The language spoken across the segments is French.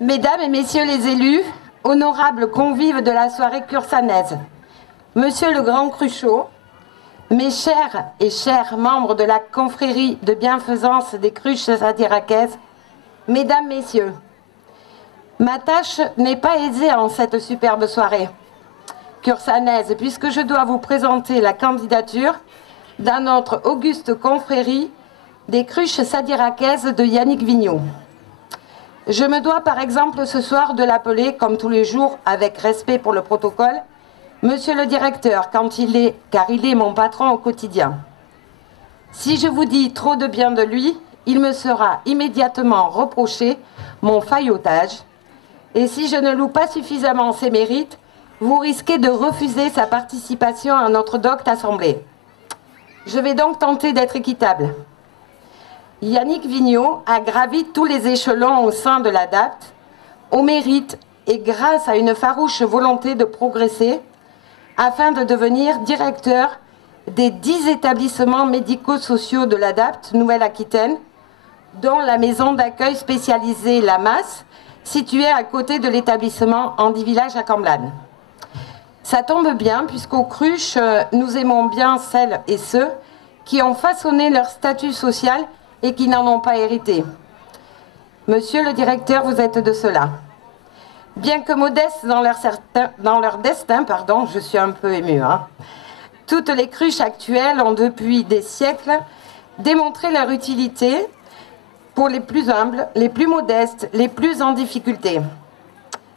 Mesdames et messieurs les élus, honorables convives de la soirée cursanaise, monsieur le Grand Cruchot, mes chers et chers membres de la confrérie de bienfaisance des cruches adirachaises, mesdames, messieurs, ma tâche n'est pas aisée en cette superbe soirée cursanaise, puisque je dois vous présenter la candidature dans notre auguste confrérie des cruches sadirachaises de Yannick Vigneault. Je me dois par exemple ce soir de l'appeler, comme tous les jours, avec respect pour le protocole, monsieur le directeur, car il est mon patron au quotidien. Si je vous dis trop de bien de lui, il me sera immédiatement reproché mon faillotage. Et si je ne loue pas suffisamment ses mérites, vous risquez de refuser sa participation à notre docte assemblée. Je vais donc tenter d'être équitable. Yannick Vigneault a gravi tous les échelons au sein de l'ADAPT, au mérite et grâce à une farouche volonté de progresser, afin de devenir directeur des 10 établissements médico-sociaux de l'ADAPT Nouvelle-Aquitaine, dont la maison d'accueil spécialisée La Masse, située à côté de l'établissement Andy Village à Camblane. Ça tombe bien, puisqu'aux cruches, nous aimons bien celles et ceux qui ont façonné leur statut social et qui n'en ont pas hérité. Monsieur le directeur, vous êtes de cela. Bien que modestes dans leur destin, je suis un peu émue, toutes les cruches actuelles ont depuis des siècles démontré leur utilité pour les plus humbles, les plus modestes, les plus en difficulté.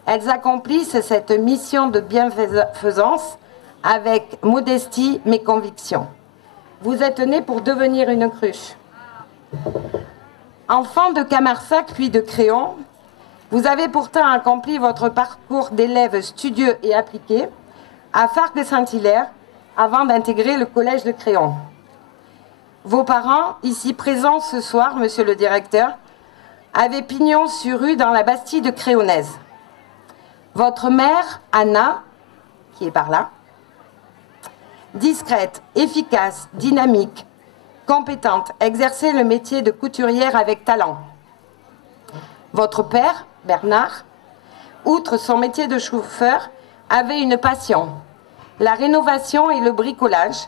Elles accomplissent cette mission de bienfaisance avec modestie mais conviction. Vous êtes nés pour devenir une cruche. Enfant de Camarsac puis de Créon, vous avez pourtant accompli votre parcours d'élève studieux et appliqué à Fargue-Saint-Hilaire avant d'intégrer le collège de Créon. Vos parents, ici présents ce soir, monsieur le directeur, avaient pignon sur rue dans la Bastille de Créonnaise. Votre mère, Anna, qui est par là, discrète, efficace, dynamique, compétente, exerçait le métier de couturière avec talent. Votre père, Bernard, outre son métier de chauffeur, avait une passion, la rénovation et le bricolage,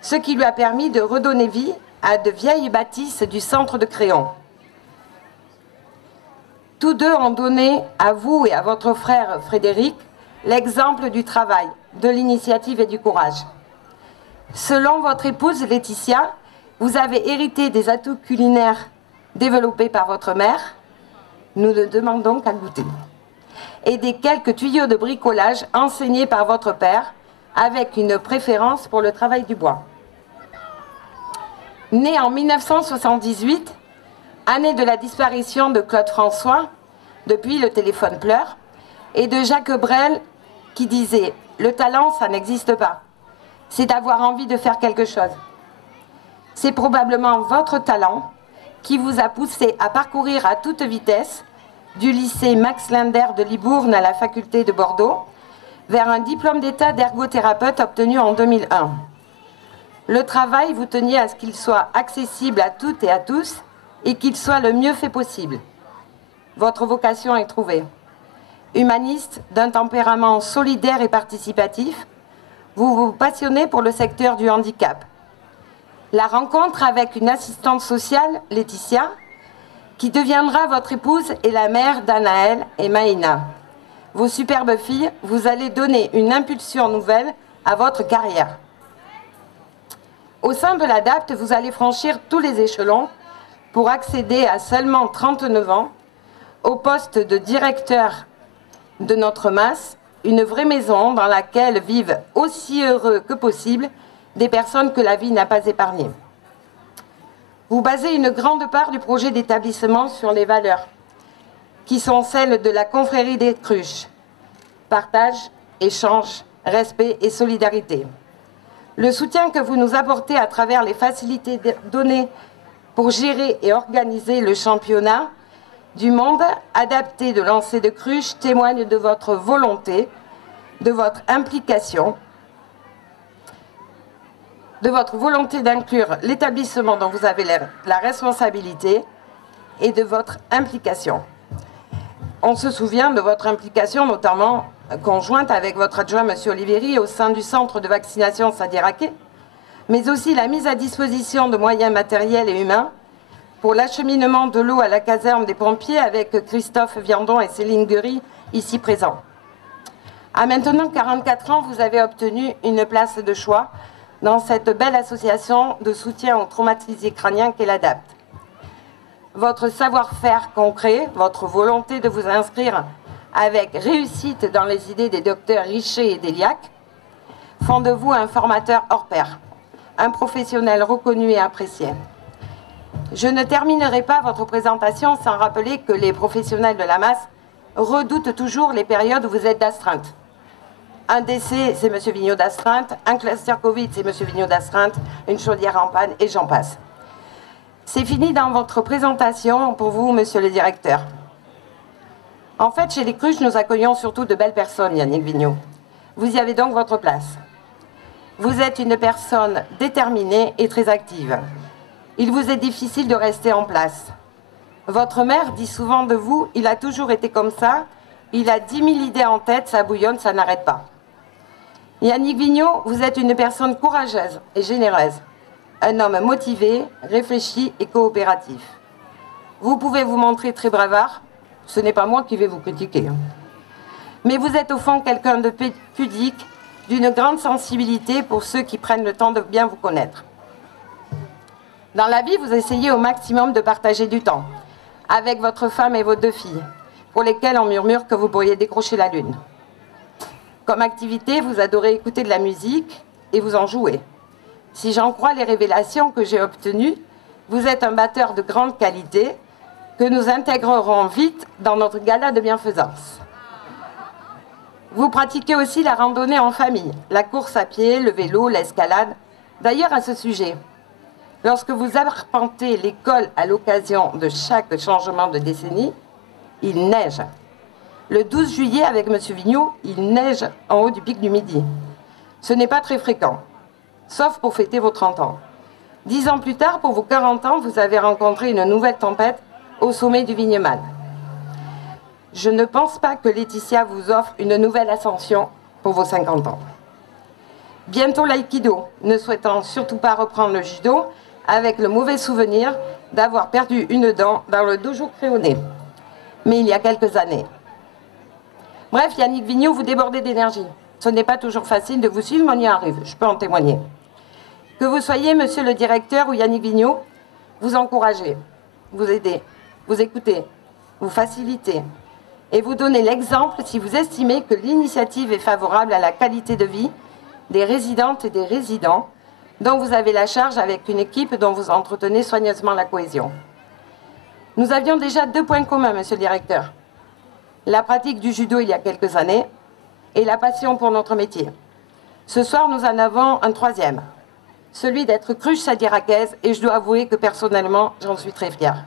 ce qui lui a permis de redonner vie à de vieilles bâtisses du centre de Créon. Tous deux ont donné à vous et à votre frère Frédéric l'exemple du travail, de l'initiative et du courage. Selon votre épouse Laetitia, vous avez hérité des atouts culinaires développés par votre mère, nous ne demandons qu'à goûter, et des quelques tuyaux de bricolage enseignés par votre père, avec une préférence pour le travail du bois. Né en 1978, année de la disparition de Claude François, depuis le téléphone pleure, et de Jacques Brel qui disait « Le talent, ça n'existe pas, c'est d'avoir envie de faire quelque chose ». C'est probablement votre talent qui vous a poussé à parcourir à toute vitesse du lycée Max Linder de Libourne à la faculté de Bordeaux vers un diplôme d'état d'ergothérapeute obtenu en 2001. Le travail, vous teniez à ce qu'il soit accessible à toutes et à tous et qu'il soit le mieux fait possible. Votre vocation est trouvée. Humaniste, d'un tempérament solidaire et participatif, vous vous passionnez pour le secteur du handicap. La rencontre avec une assistante sociale, Laetitia, qui deviendra votre épouse et la mère d'Anaël et Maïna. Vos superbes filles, vous allez donner une impulsion nouvelle à votre carrière. Au sein de l'ADAPT, vous allez franchir tous les échelons pour accéder à seulement 39 ans au poste de directeur de notre masse, une vraie maison dans laquelle vivent aussi heureux que possible des personnes que la vie n'a pas épargnées. Vous basez une grande part du projet d'établissement sur les valeurs, qui sont celles de la confrérie des cruches. Partage, échange, respect et solidarité. Le soutien que vous nous apportez à travers les facilités données pour gérer et organiser le championnat du monde adapté de lancer de cruches témoigne de votre volonté, de votre implication, de votre volonté d'inclure l'établissement dont vous avez la responsabilité et de votre implication. On se souvient de votre implication, notamment conjointe avec votre adjoint, M. Oliveri, au sein du centre de vaccination Sadiraké, mais aussi la mise à disposition de moyens matériels et humains pour l'acheminement de l'eau à la caserne des pompiers avec Christophe Viandon et Céline Guery, ici présents. À maintenant 44 ans, vous avez obtenu une place de choix dans cette belle association de soutien aux traumatisés crâniens qu'est l'ADAPT. Votre savoir-faire concret, votre volonté de vous inscrire avec réussite dans les idées des docteurs Richer et Déliac font de vous un formateur hors pair, un professionnel reconnu et apprécié. Je ne terminerai pas votre présentation sans rappeler que les professionnels de la masse redoutent toujours les périodes où vous êtes d'astreinte. Un décès, c'est M. Vigneault d'astreinte, un cluster Covid, c'est M. Vigneault d'astreinte, une chaudière en panne, et j'en passe. C'est fini dans votre présentation pour vous, Monsieur le directeur. En fait, chez les Cruches, nous accueillons surtout de belles personnes, Yannick Vigneault. Vous y avez donc votre place. Vous êtes une personne déterminée et très active. Il vous est difficile de rester en place. Votre mère dit souvent de vous, il a toujours été comme ça, il a 10 000 idées en tête, ça bouillonne, ça n'arrête pas. Yannick Vigneault, vous êtes une personne courageuse et généreuse. Un homme motivé, réfléchi et coopératif. Vous pouvez vous montrer très bravard, ce n'est pas moi qui vais vous critiquer. Mais vous êtes au fond quelqu'un de pudique, d'une grande sensibilité pour ceux qui prennent le temps de bien vous connaître. Dans la vie, vous essayez au maximum de partager du temps avec votre femme et vos 2 filles, pour lesquelles on murmure que vous pourriez décrocher la lune. Comme activité, vous adorez écouter de la musique et vous en jouez. Si j'en crois les révélations que j'ai obtenues, vous êtes un batteur de grande qualité que nous intégrerons vite dans notre gala de bienfaisance. Vous pratiquez aussi la randonnée en famille, la course à pied, le vélo, l'escalade. D'ailleurs, à ce sujet, lorsque vous arpentez l'école à l'occasion de chaque changement de décennie, il neige. Le 12 juillet, avec M. Vigneault, il neige en haut du pic du Midi. Ce n'est pas très fréquent, sauf pour fêter vos 30 ans. 10 ans plus tard, pour vos 40 ans, vous avez rencontré une nouvelle tempête au sommet du Vignemale. Je ne pense pas que Laetitia vous offre une nouvelle ascension pour vos 50 ans. Bientôt l'aïkido, ne souhaitant surtout pas reprendre le judo, avec le mauvais souvenir d'avoir perdu une dent dans le dojo créonné, mais il y a quelques années. Bref, Yannick Vigneault, vous débordez d'énergie. Ce n'est pas toujours facile de vous suivre, mais on y arrive, je peux en témoigner. Que vous soyez monsieur le directeur ou Yannick Vigneault, vous encouragez, vous aidez, vous écoutez, vous facilitez et vous donnez l'exemple si vous estimez que l'initiative est favorable à la qualité de vie des résidentes et des résidents dont vous avez la charge avec une équipe dont vous entretenez soigneusement la cohésion. Nous avions déjà 2 points communs, monsieur le directeur. La pratique du judo il y a quelques années et la passion pour notre métier. Ce soir, nous en avons un 3e, celui d'être cruche sadiracaise, et je dois avouer que personnellement, j'en suis très fière.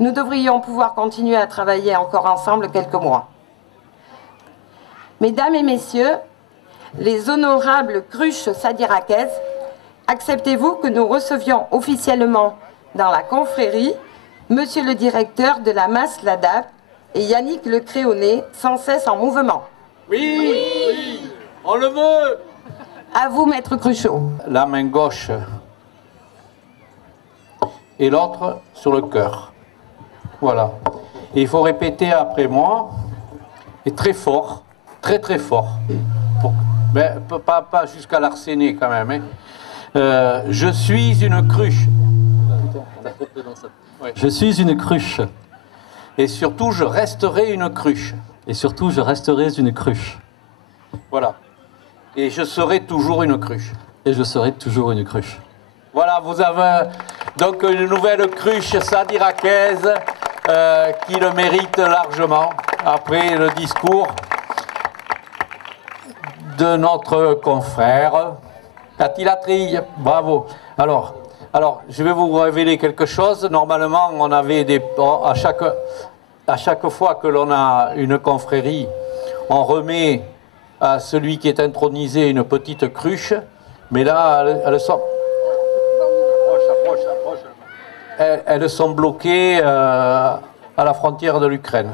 Nous devrions pouvoir continuer à travailler encore ensemble quelques mois. Mesdames et messieurs, les honorables cruches sadiracaises, acceptez-vous que nous recevions officiellement dans la confrérie monsieur le directeur de la masse l'ADAPT et Yannick le Créonné, sans cesse en mouvement. Oui, oui, on le veut. À vous, maître Cruchot. La main gauche et l'autre sur le cœur. Voilà. Et il faut répéter après moi, et très fort, très très fort. Mais pas jusqu'à l'arséner quand même. Hein. Je suis une cruche. Je suis une cruche. Et surtout, je resterai une cruche. Et surtout, je resterai une cruche. Voilà. Et je serai toujours une cruche. Et je serai toujours une cruche. Voilà, vous avez donc une nouvelle cruche sadiracaise qui le mérite largement après le discours de notre confrère. Attila Trille, bravo. Alors, je vais vous révéler quelque chose. Normalement, on avait à chaque fois que l'on a une confrérie, on remet à celui qui est intronisé une petite cruche. Mais là, elles sont bloquées à la frontière de l'Ukraine.